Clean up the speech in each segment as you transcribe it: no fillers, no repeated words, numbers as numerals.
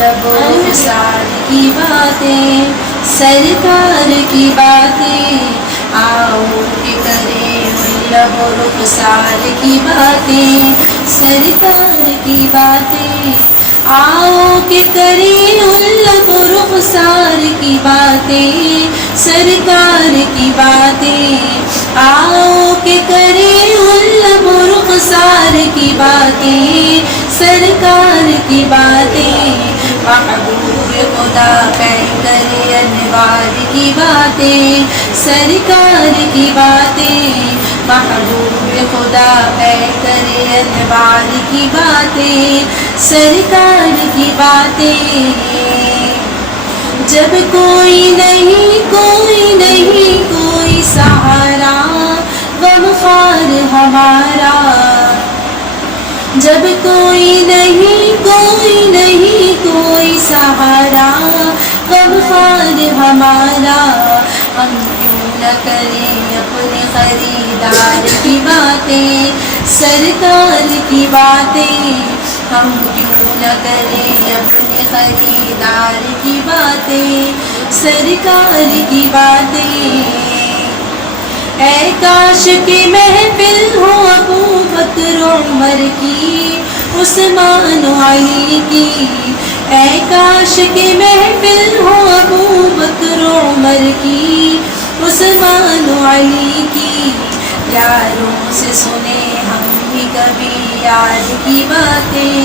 لب و رخسار کی باتیں، سرکار کی باتیں، آؤ کہ کریں ان لب و رخسار کی باتیں، سرکار کی باتیں، آؤ کہ کریں ان لب و رخسار کی باتیں، سرکار کی باتیں، آؤ کہ کریں ان لب و رخسار کی باتیں، سرکار کی باتیں، محبوب خدا پیکر انوار کی باتیں، سرکار کی باتیں، محبوب خدا پیکر انوار کی باتیں، سرکار کی باتیں۔ جب کوئی نہیں کوئی سہارا غمخوار ہمارا، جب کوئی نہیں کوئی سہارا غمخوار ہمارا، ہم کیوں نہ کریں اپنے خریدار کی باتیں، سرکار کی باتیں، ہم کیوں نہ کریں اپنے خریدار کی باتیں، سرکار کی باتیں۔ اے کاش کہ محفل ہو ابو بکر و عمر کی، عثمان و علی کی، اے کاش کہ محفل ہو ابو بکر و عمر کی، عثمان و علی کی، یاروں سے سنیں ہم بھی کبھی یار کی باتیں،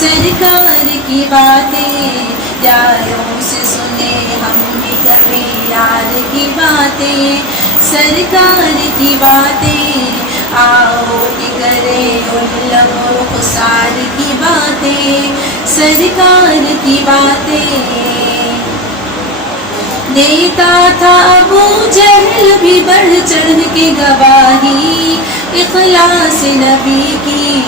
سرکار کی باتیں، یاروں سے سنیں ہم بھی کبھی یار کی باتیں، سرکار کی باتیں، آؤ کہ کریں ان لب و رخسار کی باتیں، سرکار کی باتیں۔ دیتا تھا ابو جہل بھی بڑھ چڑھ کے گواہی اخلاص نبی کی،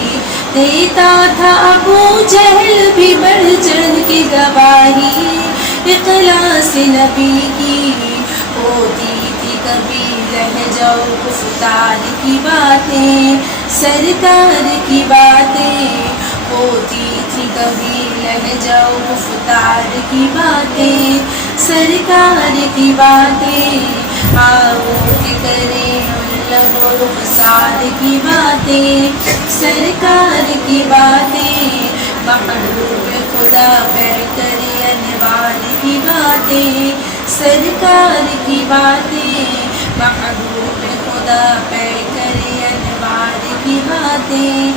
دیتا تھا ابو جہل بھی بڑھ چڑھ کے گواہی اخلاص نبی کی، ہوتی تھی کبھی لہجہ و گفتار کی باتیں، سرکار کی باتیں، ہوتی تھی کبھی لہجہ و گفتار کی باتیں، سرکار کی باتیں، آؤ کہ کریں ان لب و رخسار کی باتیں، سرکار کی باتیں، محبوب خدا پیکر انوار کی باتیں، سرکار کی باتیں، محبوب خدا پیکر انوار کی باتیں،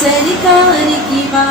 سرکار کی باتیں۔